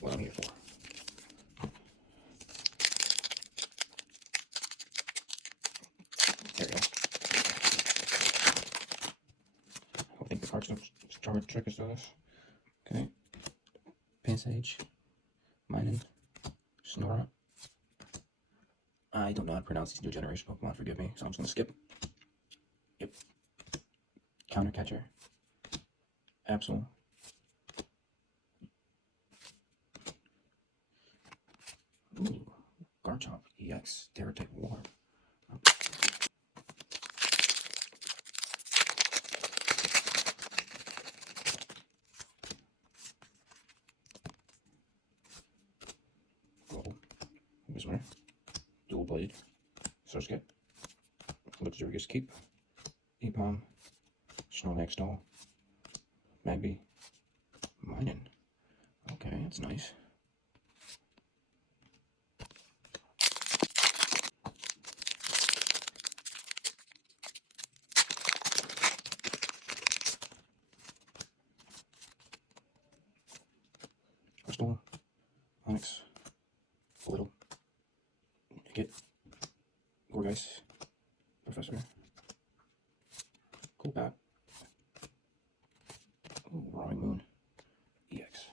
what I'm here for. There we go. I think the cards don't trick us to this. Okay. Passage. Minun. Snora. I don't know how to pronounce these new generation Pokemon, forgive me, so I'm just going to skip. Yep. Counter Catcher. Absol. Ooh. Garchomp EX. Terratech War. Global. Whisper. Dual Blade. Surskit. Luxurious Keep. Epom. Snorlax Doll. Magby. Minun. Okay, that's nice. Crystal. Onyx. Little. Get. Gorgeous. Professor. Cool Bat. Ooh, Roaring Moon.